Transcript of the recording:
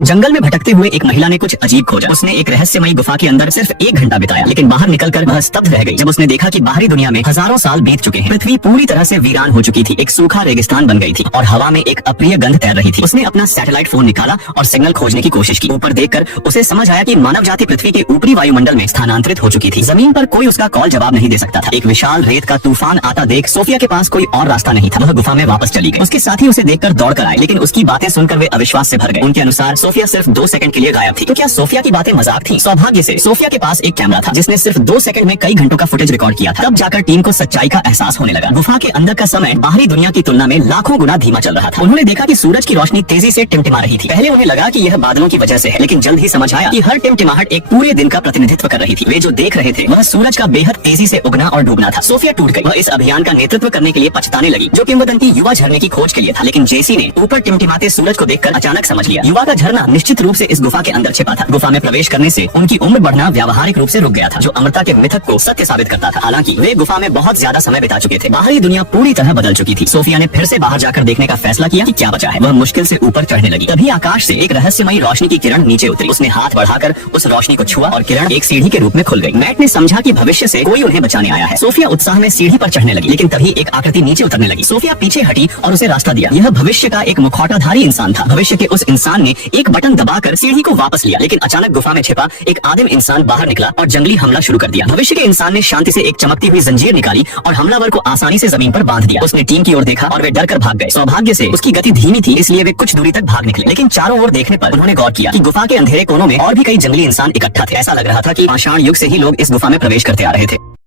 जंगल में भटकते हुए एक महिला ने कुछ अजीब खोजा। उसने एक रहस्यमयी गुफा के अंदर सिर्फ 1 घंटा बिताया, लेकिन बाहर निकलकर वह स्तब्ध रह गई जब उसने देखा कि बाहरी दुनिया में हजारों साल बीत चुके हैं। पृथ्वी पूरी तरह से वीरान हो चुकी थी, एक सूखा रेगिस्तान बन गई थी और हवा में एक अप्रिय गंध तैर रही थी। उसने अपना सैटेलाइट फोन निकाला और सिग्नल खोजने की कोशिश की। ऊपर देखकर उसे समझ आया कि मानव जाति पृथ्वी के ऊपरी वायुमंडल में स्थानांतरित हो चुकी थी। जमीन पर कोई उसका कॉल जवाब नहीं दे सकता था। एक विशाल रेत का तूफान आता देख सोफिया के पास कोई और रास्ता नहीं था। वह गुफा में वापस चली गई। उसके साथी उसे देखकर दौड़कर आए, लेकिन उसकी बातें सुनकर वे अविश्वास से भर गए। उनके अनुसार सोफिया सिर्फ 2 सेकंड के लिए गायब थी। तो क्या सोफिया की बातें मजाक थी? सौभाग्य से सोफिया के पास एक कैमरा था जिसने सिर्फ 2 सेकंड में कई घंटों का फुटेज रिकॉर्ड किया था। तब जाकर टीम को सच्चाई का एहसास होने लगा। गुफा के अंदर का समय बाहरी दुनिया की तुलना में लाखों गुना धीमा चल रहा था। उन्होंने देखा कि सूरज की रोशनी तेजी से टिमटिमा रही थी। पहले उन्हें लगा कि यह बादलों की वजह से है, लेकिन जल्द ही समझ आया कि हर टिमटिमाहट एक पूरे दिन का प्रतिनिधित्व कर रही थी। वे जो देख रहे थे वह सूरज का बेहद तेजी से उगना और डूबना था। सोफिया टूट गई। वह इस अभियान का नेतृत्व करने के लिए पछताने लगी, जो किंवदंती युवा झरने की खोज के लिए था। लेकिन जेसी ने ऊपर टिमटिमाते सूरज को देखकर अचानक समझ लिया, युवा का झरना निश्चित रूप से इस गुफा के अंदर छिपा था। गुफा में प्रवेश करने से उनकी उम्र बढ़ना व्यावहारिक रूप से रुक गया था, जो अमरता के मिथक को सत्य साबित करता था। हालांकि वे गुफा में बहुत ज्यादा समय बिता चुके थे। बाहरी दुनिया पूरी तरह बदल चुकी थी। सोफिया ने फिर से बाहर जाकर देखने का फैसला किया कि क्या बचा है। वह मुश्किल से ऊपर चढ़ने लगी। तभी आकाश से एक रहस्यमयी रोशनी की किरण नीचे उतरी। उसने हाथ बढ़ाकर उस रोशनी को छुआ और किरण एक सीढ़ी के रूप में खुल गई। मैट ने समझा कि भविष्य से कोई उन्हें बचाने आया है। सोफिया उत्साह में सीढ़ी पर चढ़ने लगी, लेकिन तभी एक आकृति नीचे उतरने लगी। सोफिया पीछे हटी और उसे रास्ता दिया। यह भविष्य का एक मुखौटाधारी इंसान था। भविष्य के उस इंसान ने एक बटन दबाकर सीढ़ी को वापस लिया, लेकिन अचानक गुफा में छिपा एक आदिम इंसान बाहर निकला और जंगली हमला शुरू कर दिया। भविष्य के इंसान ने शांति से एक चमकती हुई जंजीर निकाली और हमलावर को आसानी से जमीन पर बांध दिया। उसने टीम की ओर देखा और वे डर कर भाग गए। सौभाग्य से उसकी गति धीमी थी, इसलिए वे कुछ दूरी तक भाग निकले। लेकिन चारों ओर देखने पर उन्होंने गौर किया कि गुफा के अंधेरे कोनों में और भी कई जंगली इंसान इकट्ठा थे। ऐसा लग रहा था कि पाषाण युग से ही लोग इस गुफा में प्रवेश करते आ रहे थे।